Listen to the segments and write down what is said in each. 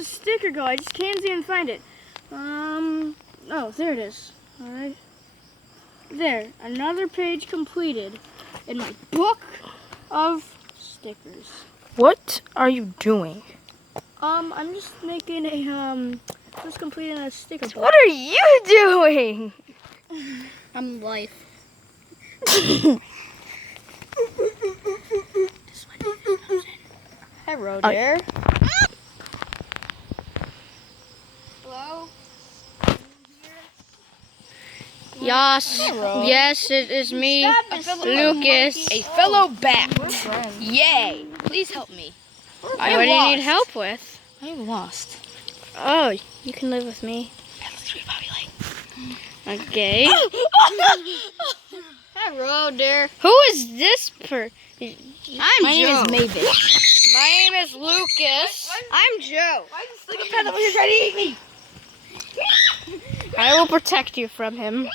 the sticker go? I just can't even find it. Oh, there it is. All right. There, another page completed in my book of stickers. What are you doing? I'm just making a, just completing a sticker book. What are you doing? I'm life. Hello there. Hello? Yes. Hello. Yes, it is me, Lucas. A fellow bat. Yay! Please help me. What do you need help with? I am lost. Oh, you can live with me. Let's repopulate. Okay. Hello there. Who is this My name Joe. is Mavis. My name is Lucas. I'm Joe. Why is this like a panda when you're trying to eat me? I will protect you from him.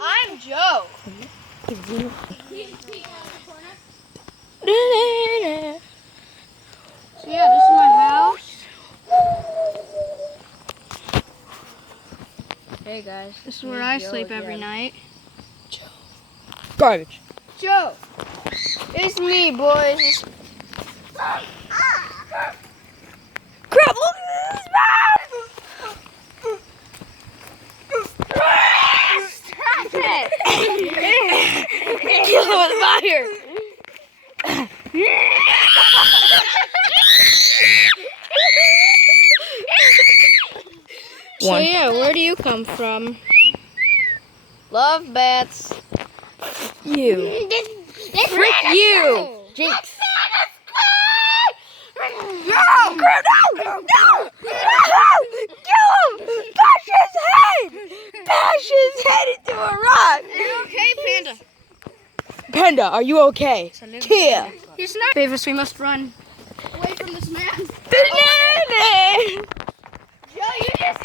I'm Joe. So yeah, this is my house. Hey guys, this is where I sleep every night. Garbage. Joe, it's me, boys. Crap, look at this man! Stop it! Kill him with fire! So yeah, where do you come from? Love bats. You. Frick you! Jinx. No! Crap, no! No! Kill him! Bash his head! Bash his head into a rock! Are you okay, Panda? Panda, are you okay? Kia! He's not. Mavis, we must run away from this man. Banana! Joe, you just.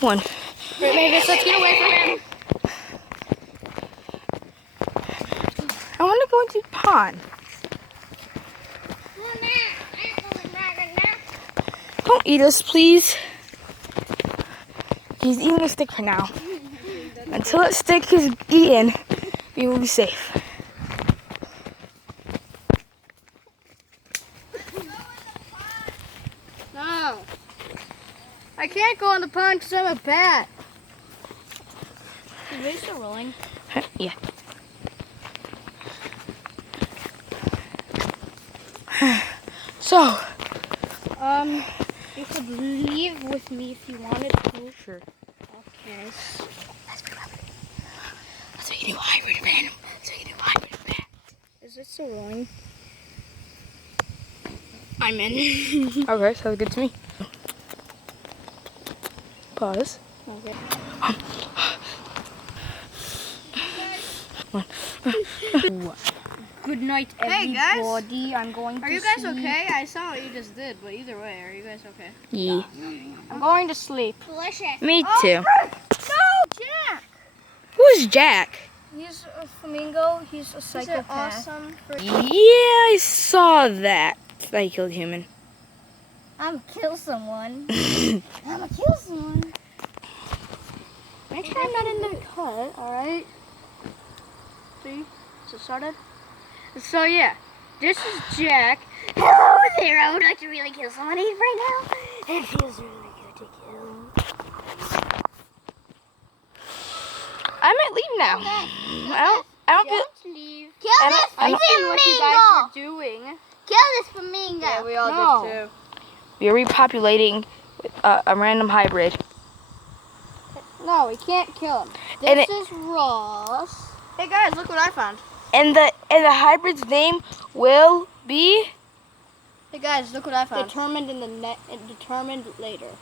One. Wait, Mavis, let's get away from him. I want to go into the pond. Don't eat us, please. He's eating a stick for now. Until that stick is eaten, we will be safe. No. I can't go in the pond because I'm a bat. Is Ray still rolling? Yeah. So, you could leave with me if you wanted to. sure. Okay. Let's make a new hybrid of animal. Let's make a new hybrid of bat. Is it still rolling? I'm in. Okay, sounds good to me. Pause. Okay. Good night, everybody. Hey, guys. I'm going to Are you guys sleep. okay? I saw what you just did, but either way, are you guys okay? Yeah. I'm going to sleep. Delicious. Me too. No, Jack! Who's Jack? He's a flamingo. He's a Is it psychopath. awesome? Yeah, I saw that. I killed human. I'm gonna kill someone. I'm gonna kill someone. Make sure I'm not in the cut, alright? See? So started? So yeah, this is Jack. Hello there. I would like to really kill somebody right now. It feels really good to kill. I might leave now. I don't feel. Don't leave. Kill I this don't- I don't- Seeing what you guys flamingo. were doing. Kill this flamingo. Yeah, we all No. did too. We are repopulating with a random hybrid. No, we can't kill him. And This is Ross. Hey guys, look what I found. And the hybrid's name will be. Hey guys, look what I found. Determined in the determined later.